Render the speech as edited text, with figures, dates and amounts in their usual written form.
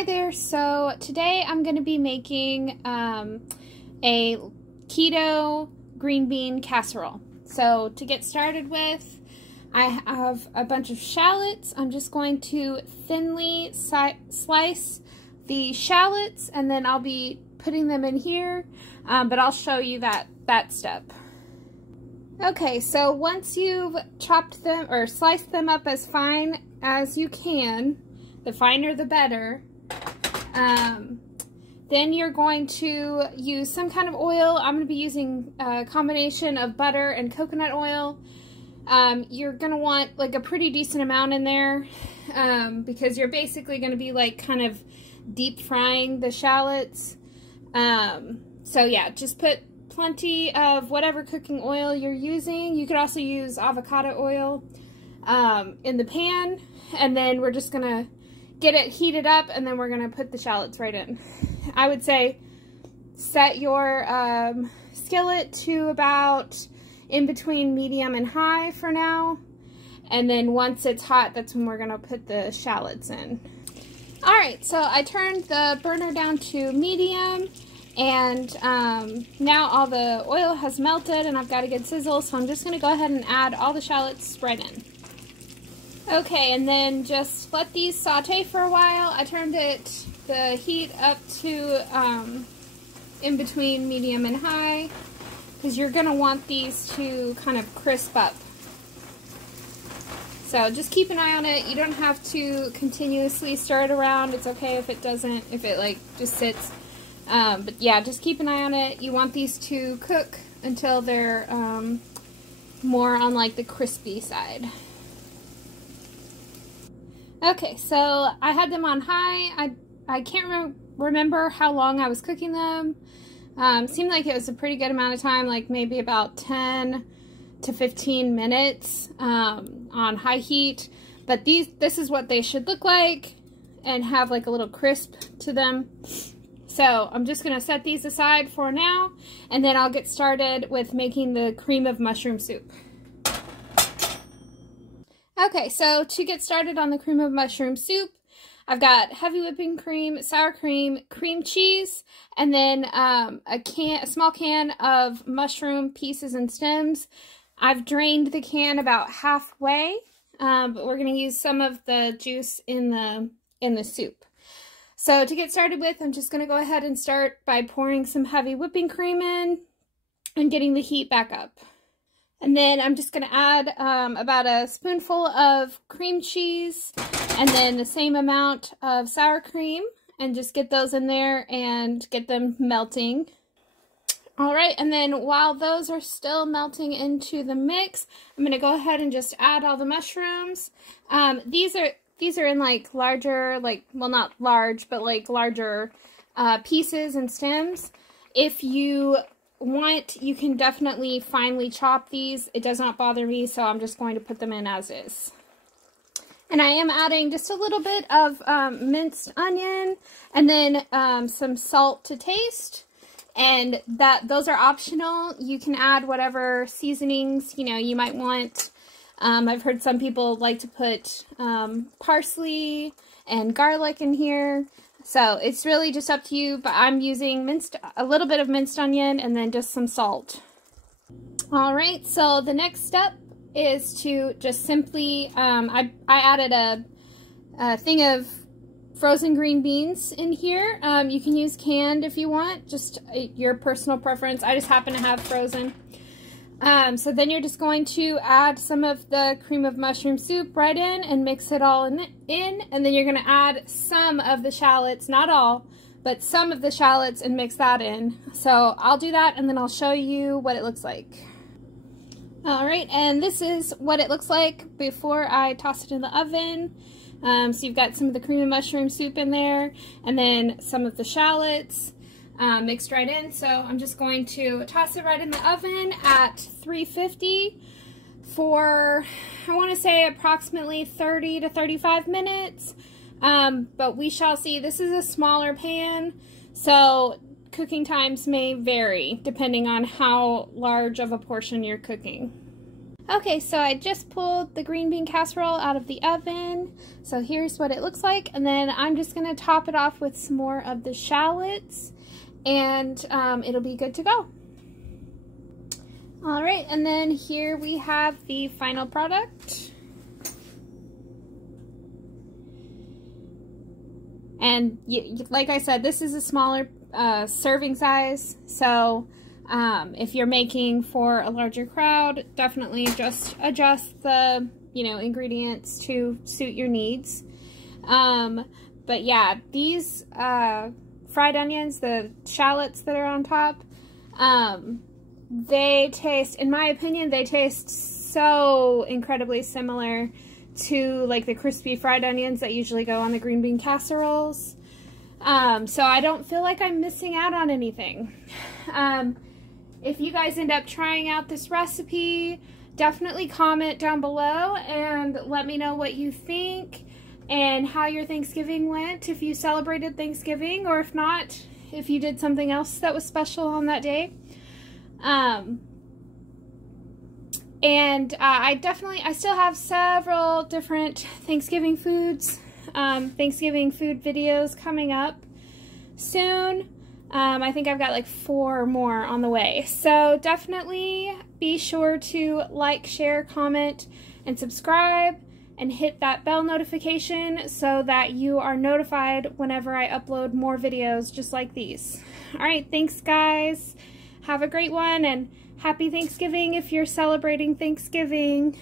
Hi there. So today I'm going to be making a keto green bean casserole. So to get started with, I have a bunch of shallots. I'm just going to thinly slice the shallots, and then I'll be putting them in here, but I'll show you that step. Okay, so once you've chopped them or sliced them up as fine as you can, the finer the better, then you're going to use some kind of oil. I'm going to be using a combination of butter and coconut oil. You're going to want like a pretty decent amount in there because you're basically going to be like kind of deep frying the shallots. So yeah, just put plenty of whatever cooking oil you're using. You could also use avocado oil in the pan, and then we're just gonna get it heated up, and then we're gonna put the shallots right in. I would say set your skillet to about in between medium and high for now, and then once it's hot, that's when we're gonna put the shallots in. Alright, so I turned the burner down to medium, and now all the oil has melted and I've got a good sizzle, so I'm just going to go ahead and add all the shallots right in. Okay, and then just let these saute for a while. I turned the heat up to in between medium and high, because you're going to want these to kind of crisp up. So just keep an eye on it. You don't have to continuously stir it around. It's okay if it doesn't, if it like just sits. But yeah, just keep an eye on it. You want these to cook until they're more on like the crispy side. Okay, so I had them on high. I can't remember how long I was cooking them. Seemed like it was a pretty good amount of time, like maybe about 10 to 15 minutes on high heat. But this is what they should look like and have like a little crisp to them. So I'm just going to set these aside for now, and then I'll get started with making the cream of mushroom soup. Okay, so to get started on the cream of mushroom soup, I've got heavy whipping cream, sour cream, cream cheese, and then a small can of mushroom pieces and stems. I've drained the can about halfway, but we're going to use some of the juice in the soup. So to get started with, I'm just going to go ahead and start by pouring some heavy whipping cream in and getting the heat back up. And then I'm just going to add about a spoonful of cream cheese and then the same amount of sour cream, and just get those in there and get them melting. Alright, and then while those are still melting into the mix, I'm going to go ahead and just add all the mushrooms. These are in like larger, like, well, not large, but like larger pieces and stems. If you want, you can definitely finely chop these. It does not bother me, so I'm just going to put them in as is. And I am adding just a little bit of minced onion, and then some salt to taste. And those are optional. You can add whatever seasonings, you know, you might want. I've heard some people like to put parsley and garlic in here, so it's really just up to you, but I'm using a little bit of minced onion and then just some salt. Alright, so the next step is to just simply, I added a thing of frozen green beans in here. You can use canned if you want, just your personal preference. I just happen to have frozen. So then you're just going to add some of the cream of mushroom soup right in and mix it all in, and then you're going to add some of the shallots, not all, but some of the shallots, and mix that in. So I'll do that, and then I'll show you what it looks like. Alright, and this is what it looks like before I toss it in the oven. So you've got some of the cream of mushroom soup in there, and then some of the shallots. Mixed right in. So I'm just going to toss it right in the oven at 350 for, I want to say, approximately 30 to 35 minutes. But we shall see. This is a smaller pan, so cooking times may vary depending on how large of a portion you're cooking. Okay, so I just pulled the green bean casserole out of the oven. So here's what it looks like. And then I'm just gonna top it off with some more of the shallots, and it'll be good to go. All right, and then here we have the final product. And like I said, this is a smaller serving size, so if you're making for a larger crowd, definitely just adjust the, ingredients to suit your needs. But yeah, these fried onions, the shallots that are on top, they taste, in my opinion, they taste so incredibly similar to like the crispy fried onions that usually go on the green bean casseroles. So I don't feel like I'm missing out on anything. If you guys end up trying out this recipe, definitely comment down below and let me know what you think and how your Thanksgiving went, if you celebrated Thanksgiving, or if not, if you did something else that was special on that day. I still have several different Thanksgiving foods, Thanksgiving food videos coming up soon. I think I've got like 4 more on the way. So definitely be sure to like, share, comment, and subscribe, and hit that bell notification so that you are notified whenever I upload more videos just like these. All right, thanks guys. Have a great one, and happy Thanksgiving if you're celebrating Thanksgiving.